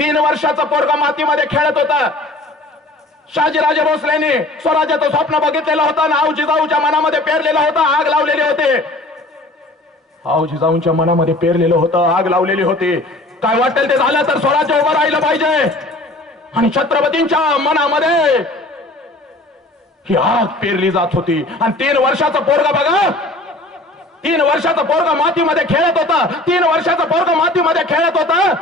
3 वर्षाचा पोरगा मातीमध्ये खेळत होता. शहाजीराजे भोसलेंनी स्वराज्याचं स्वप्न बघितलेलं होतं आणि आऊ जिजाऊच्या मनामध्ये पेरलेलं होतं, आग लावलेली होती. आऊ जिजाऊंच्या मनामध्ये पेरलेलं होतं, आग लावलेली होती. काय वाटेल ते झालं तर स्वराज्य उभं राहिलं पाहिजे. आणि छत्रपतींच्या मनामध्ये ही आग पेरली जात होती. आणि 3 वर्षाचा पोरगा बघा, 3 वर्षाचा पोरगा मातीमध्ये खेळत होता. 3 वर्षाचा पोरगा मातीमध्ये खेळत होता.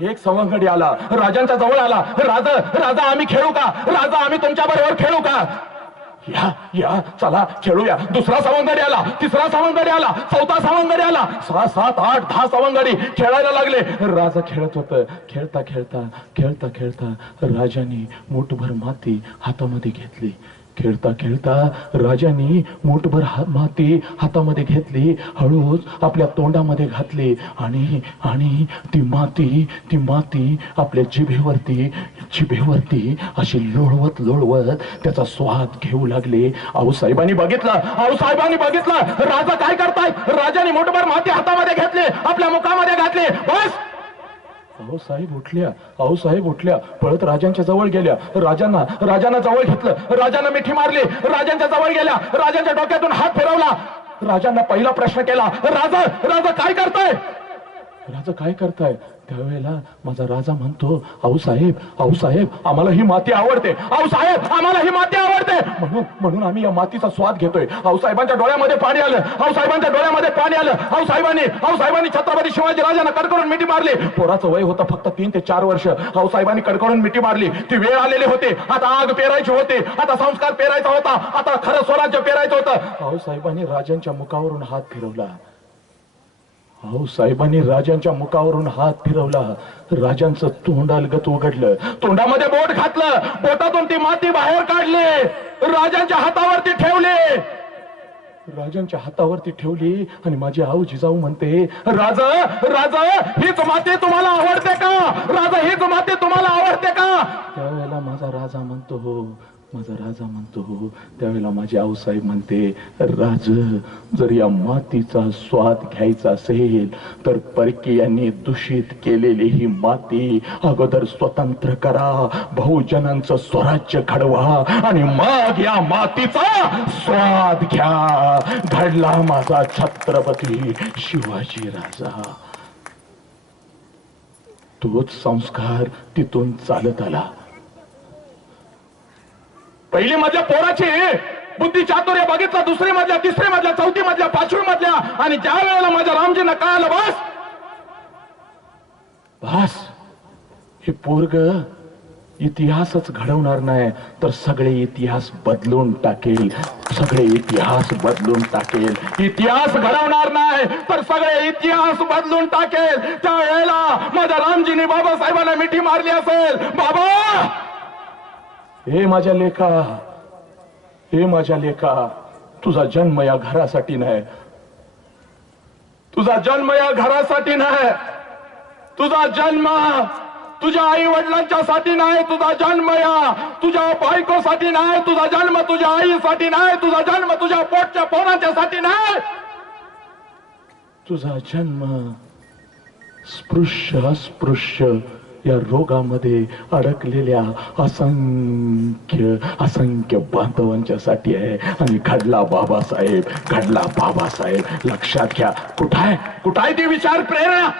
एक सवंगडी आला, राजांच्या जवळ आला. राजा आम्ही खेळू का? राजा आम्ही तुमच्या बरोबर खेळू का? या या चला खेळूया. दुसरा सवंगडी आला, तिसरा सवंगडी आला, चौथा सवंगडी आला. 6, 7, 8, 10 सवंगडी खेळायला लागले. राजा खेळत होत. खेळता खेळता खेळता खेळता राजाने मूठभर माती हातामध्ये घेतली. खेळता खेळता राजाने मूठभर माती हातामध्ये घेतली, हळूच आपल्या तोंडामध्ये घातली आणि आणि ती माती आपल्या जिभेवरती अशी लोळवत लोळवत त्याचा स्वाद घेऊ लागले. आऊसाहेबांनी बघितलं राजा काय करताय. राजाने मूठभर माती हातामध्ये घेतली, आपल्या मुखामध्ये घातली. बस. आऊसाहेब उठल्या, पळत राजांच्या जवळ गेल्या. राजांना जवळ घेतलं, राजांना मिठी मारली. राजांच्या जवळ गेल्या, राजांच्या डोक्यातून हात फिरवला. राजांना पहिला प्रश्न केला, राजा काय करताय? त्यावेळेला माझा राजा म्हणतो, आऊसाहेब आम्हाला ही माती आवडते. म्हणून आम्ही या मातीचा स्वाद घेतोय. आऊसाहेबांच्या डोळ्यामध्ये पाणी आलं. आऊसाहेबांनी छत्रपती शिवाजी राजांना कडकडून मिठी मारली. पोराचं वय होतं फक्त 3 ते 4 वर्ष. आऊसाहेबांनी कडकडून मिठी मारली. ती वेळ आलेली होती. आता आग पेरायची होती, आता संस्कार पेरायचा होता, आता खरं स्वराज्य पेरायचं होतं. आऊसाहेबांनी राजांच्या मुखावरून हात फिरवला. राजांचं तोंड अलगत उघडलं, तोंडामध्ये बोट घातलं, बोटातून ती माती बाहेर काढली, राजांच्या हातावरती ठेवली आणि माझी आऊ जिजाऊ म्हणते, राजा हीच माती तुम्हाला आवडते का? त्यावेळेला माझा राजा म्हणतो हो. त्यावेळेला माझी आऊसाहेब म्हणते, जर या मातीचा स्वाद घ्यायचा असेल तर परकीयांनी दूषित केलेली ही माती अगोदर स्वतंत्र करा, बहुजनांचं स्वराज्य घडवा आणि मग या मातीचा स्वाद घ्या. घडला माझा छत्रपती शिवाजी राजा. तोच संस्कार तिथून चालत आला. पहिली मधल्या पोराची बुद्धी चातुर्य बघितलं, 2री मधल्या, 3री मधल्या, 4थी मधल्या, 5वी मधल्या. आणि ज्या वेळेला माझ्या रामजींना कळालं, बस हे पोरग इतिहासच घडवणार नाही तर सगळे इतिहास बदलून टाकेल. इतिहास घडवणार नाही तर सगळे इतिहास बदलून टाकेल. त्या वेळेला माझ्या रामजींनी बाबासाहेबांना मिठी मारली असेल, बाबा हे माझ्या लेखा, तुझा जन्म या घरासाठी नाही, तुझा जन्म तुझ्या आई वडिलांच्या साठी नाही, तुझा जन्म या तुझ्या बायकोसाठी नाही, तुझा जन्म तुझ्या आईसाठी नाही, तुझा जन्म तुझ्या पोटच्या पोरांच्या साठी नाही, तुझा जन्म अस्पृश्य या रोगामध्ये अडकलेल्या असंख्य बांधवांच्या साठी आहे. आणि घडला बाबासाहेब. लक्षात घ्या, कुठाय ती विचार प्रेरणा.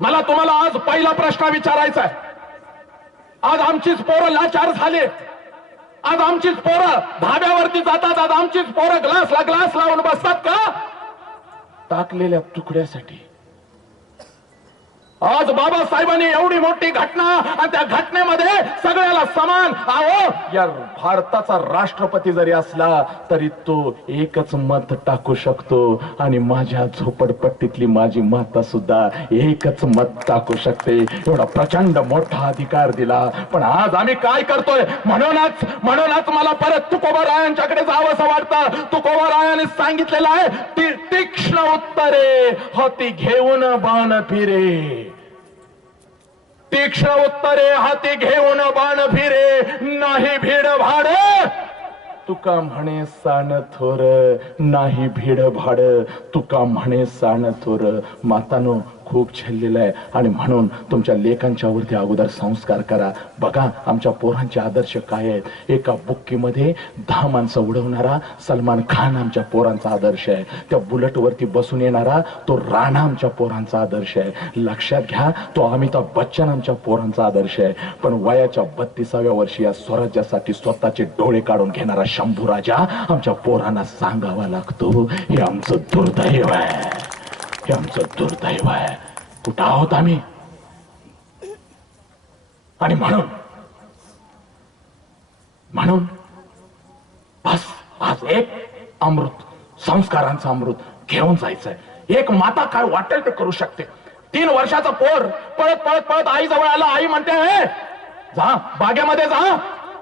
मला तुम्हाला आज पहिला प्रश्न विचारायचा आहे. आज आमचीच पोरं लाचार झाले, आज आमचीच पोरं धाब्यावरती जातात, आज आमचीच पोरं ग्लास लावून बसतात का? टाकलेल्या तुकड्यासाठी. आज बाबासाहेबांनी एवढी मोठी घटना आणि त्या घटनेमध्ये सगळ्याला समान. या भारताचा राष्ट्रपती जरी असला तरी तो एकच मत टाकू शकतो आणि माझ्या झोपडपट्टीतली माझी माता सुद्धा एकच मत टाकू शकते. एवढा प्रचंड मोठा अधिकार दिला. पण आज आम्ही काय करतोय? म्हणूनच मला परत तुकोबारायांच्याकडे जावंसं वाटतं. तुकोबारायांनी सांगितलेलं आहे, तीक्ष्ण उत्तरे हाती घेऊन बाण फिरे. तीक्ष्ण उत्तरे हाती घेऊन बाण फिरे, नाही भीड भाड. तुका म्हणे सान थोर, नाही भीड भाड. तुका म्हणे सान थोर. मातानो, खूप झेललेलं आहे आणि म्हणून तुमच्या लेकांच्या वरती अगोदर संस्कार करा. बघा आमच्या पोरांचे आदर्श काय आहेत. एका बुक्कीमध्ये 10 माणसं उडवणारा सलमान खान आमच्या पोरांचा आदर्श आहे. त्या बुलेट वरती बसून येणारा तो राणा आमच्या पोरांचा आदर्श आहे. लक्षात घ्या, तो अमिताभ बच्चन आमच्या पोरांचा आदर्श आहे. पण वयाच्या 32व्या वर्षी या स्वराज्यासाठी स्वतःचे डोळे काढून घेणारा शंभू राजा आमच्या पोरांना सांगावा लागतो. हे आमचं दुर्दैव आहे, हे आमचं दुर्दैव आहे. कुठं आहोत आम्ही? आणि म्हणून बस आज एक अमृत, संस्कारांचं अमृत घेऊन जायचंय. एक माता काय वाटेल ते करू शकते. 3 वर्षाचा पोर पळत पळत पळत आई जवळ आला. आई म्हणते, जा बागेमध्ये जा,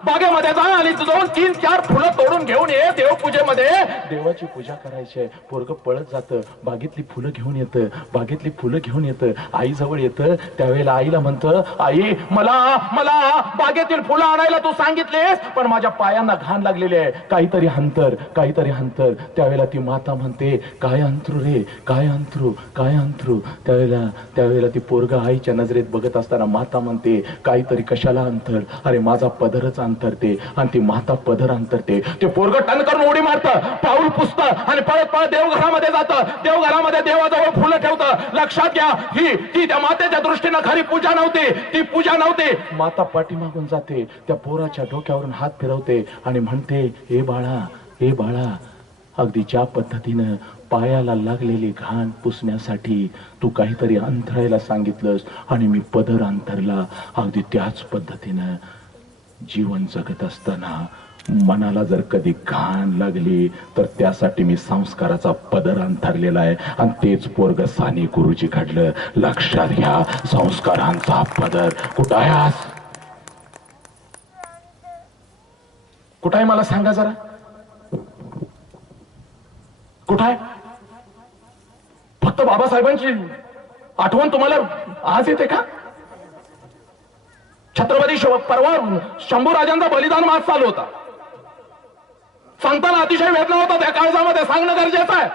बागेमध्ये जा आणि जाऊन 3-4 फुलं तोडून घेऊन ये. देवपूजेमध्ये देवाची पूजा करायची. पोरग पळत जातं, बागेतली फुलं घेऊन येतं, बागेतली फुलं घेऊन येतं, आई जवळ येतं. त्यावेळेला आईला म्हणतं, आई मला बागेतील फुलं आणायला तू सांगितलेस, पण माझ्या पायांना घाण लागलेली आहे, काहीतरी हंतर, काहीतरी हंतर. त्यावेळेला ती माता म्हणते, काय अंतरू रे, काय अंतरू, काय अंतरू. त्यावेळेला ती पोरग आईच्या नजरेत बघत असताना माता म्हणते, काहीतरी कशाला अंतर, अरे माझा पदरच अंतरते. आणि ती माता पदर अंतरते. ते पोरग टन करून उडी मारतं, पाऊल पुसतं आणि पळत पळत देवघरामध्ये जातं. देवघरामध्ये देवाजवळ फुलं ठेवतं. लक्षात घ्या, ही त्या मातेच्या दृष्टीनं खरी पूजा नव्हती, ती पूजा नव्हती. माता पाठीमागून जाते, त्या पोराच्या डोक्यावरून हात फिरवते आणि म्हणते, हे बाळा, हे बाळा, अगदी ज्या पद्धतीनं पायाला लागलेली घाण पुसण्यासाठी तू काहीतरी अंतरायला सांगितलंस आणि मी पदर अंतरला, अगदी त्याच पद्धतीनं जीवन जगत असताना मनाला जर कधी घाण लागली तर त्यासाठी मी संस्काराचा पदर अंतरलेला आहे. आणि तेच पोरग साने गुरुजी घडलं. लक्षात घ्या, संस्कारांचा पदर. कुठं आहे आज? कुठं आहे मला सांगा जरा, कुठं आहे? फक्त बाबासाहेबांची आठवण तुम्हाला आज येते का? छत्रपती परवा शंभूराजांचा बलिदान मास चालू होता. सांगताना अतिशय वेदना होता. त्या काळजामध्ये सांगणं गरजेचं आहे.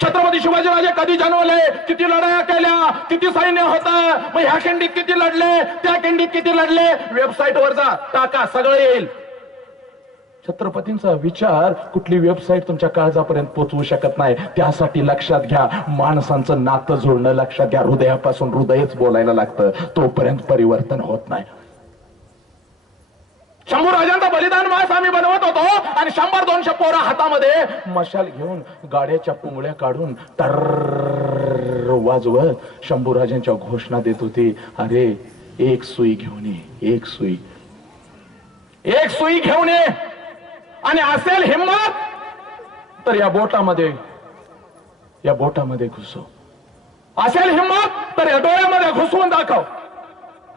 छत्रपती शिवाजीराजे कधी जन्मले, किती लढाया केल्या, किती सैन्य होतं, मग ह्या खिंडीत किती लढले, त्या खिंडीत किती लढले, वेबसाईट वर जा, टाका, सगळं येईल. छत्रपतींचा विचार कुठली वेबसाईट तुमच्या काळजापर्यंत पोहोचवू शकत नाही. त्यासाठी लक्षात घ्या, माणसांचं नातं जुळणं, लक्षात घ्या, हृदयापासून हृदयच बोलायला लागतं, तोपर्यंत परिवर्तन होत नाही. शंभूराजांचा बलिदान मास आम्ही बनवत होतो आणि 100-200 पोरं हातामध्ये मशाल घेऊन गाड्याच्या पुंगळ्या काढून टर वाजवत शंभूराजांच्या घोषणा देत होती, अरे एक सुई घेऊन ये, एक सुई, एक सुई घेऊन ये, आणि असेल हिम्मत तर या बोटामध्ये घुसव, असेल हिम्मत तर या डोळ्यामध्ये घुसवून दाखव.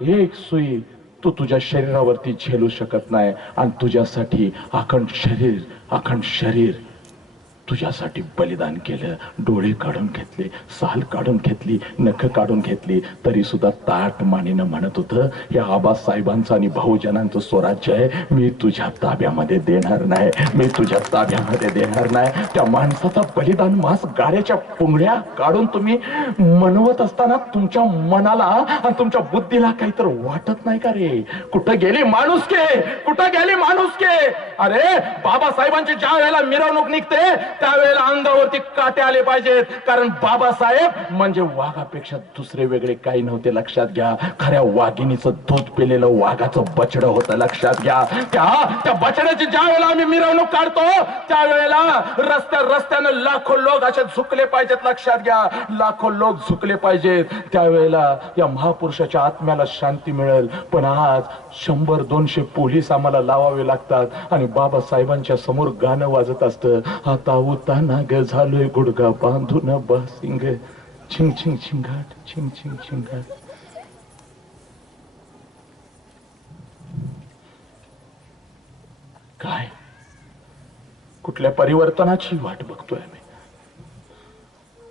एक सुई तू तुझ्या शरीरावरती झेलू शकत नाही आणि तुझ्यासाठी अखंड शरीर तुझ्यासाठी बलिदान केलं. डोळे काढून घेतले, साल काढून घेतली, नख काढून घेतली, तरी सुद्धा ताट मानेनं म्हणत होतं, या आबासाहेबांचं आणि बहुजनांचं स्वराज्य आहे, मी तुझ्या ताब्यामध्ये देणार नाही, मी तुझ्या ताब्यामध्ये देणार नाही. त्या माणसाचा बलिदान मास गाड्याच्या पुंगळ्या काढून तुम्ही मनवत असताना तुमच्या मनाला आणि तुमच्या बुद्धीला काहीतरी वाटत नाही का रे? कुठं गेली माणुसकी, कुठं गेली माणुसकी? अरे बाबासाहेबांची ज्या वेळेला मिरवणूक निघते त्यावेळेला अंगावरती काटे आले पाहिजेत, कारण बाबासाहेब म्हणजे वाघापेक्षा दुसरे वेगळे काही नव्हते. लक्षात घ्या, खऱ्या वाघिणीचं दूध पिलेलं वाघाचं बछडं होतं. लक्षात घ्या, त्या बछड्याची ज्या वेळेला आम्ही मिरवणूक काढतो त्यावेळेला रस्त्यानं लाखो लोक असे झुकले पाहिजेत. लक्षात घ्या, लाखो लोक झुकले पाहिजेत. त्यावेळेला या महापुरुषाच्या आत्म्याला शांती मिळेल. पण आज 100-200 पोलीस आम्हाला लावावे लागतात आणि बाबासाहेबांच्या समोर गाणं वाजत असतं, आता उताना ग झालोय गुडगा बांधून बासिंग, छिंग छिंग छिंगाट, छिंग छिंग छिंगाट. काय कुठल्या परिवर्तनाची वाट बघतोय आम्ही?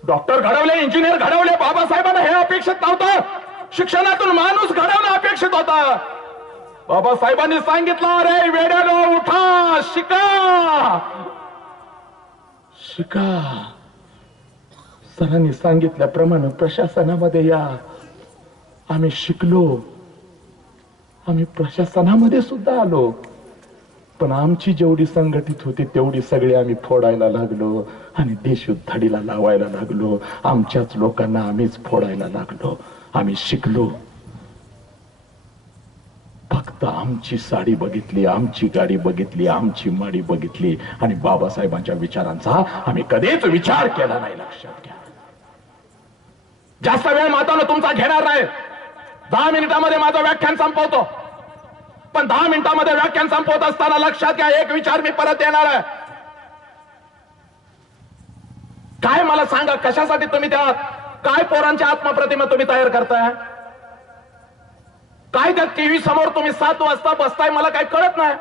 डॉक्टर घडवले, इंजिनियर घडवले, बाबासाहेबांना हे अपेक्षित नव्हतं. शिक्षणातून माणूस घडवणं अपेक्षित होता. बाबासाहेबांनी सांगितलं, अरे वेड्यानो उठा, शिका, शिका. सरांनी सांगितल्याप्रमाणे प्रशासनामध्ये या. आम्ही शिकलो, आम्ही प्रशासनामध्ये सुद्धा आलो, पण आमची जेवढी संघटित होती तेवढी सगळी आम्ही फोडायला लागलो आणि देशयुद्धडीला लावायला लागलो. आमच्याच लोकांना आम्हीच फोडायला लागलो. आम्ही शिकलो, फक्त आमची साडी बघितली, आमची गाडी बघितली, आमची माडी बघितली आणि बाबासाहेबांच्या विचारांचा आम्ही कधीच विचार केला नाही. लक्षात घ्या. जास्त वेळ मातानं तुमचा घेणार नाही. 10 मिनिटांमध्ये माझं व्याख्यान संपवतो, पण 10 मिनिटांमध्ये व्याख्यान संपवत असताना लक्षात घ्या, एक विचार मी परत येणार आहे. काय मला सांगा, कशासाठी तुम्ही त्या काय पोरांच्या आत्मप्रतिमा तुम्ही तयार करताय? काय त्या टीव्ही समोर तुम्ही 7 वाजता बसताय? मला काही कळत नाही.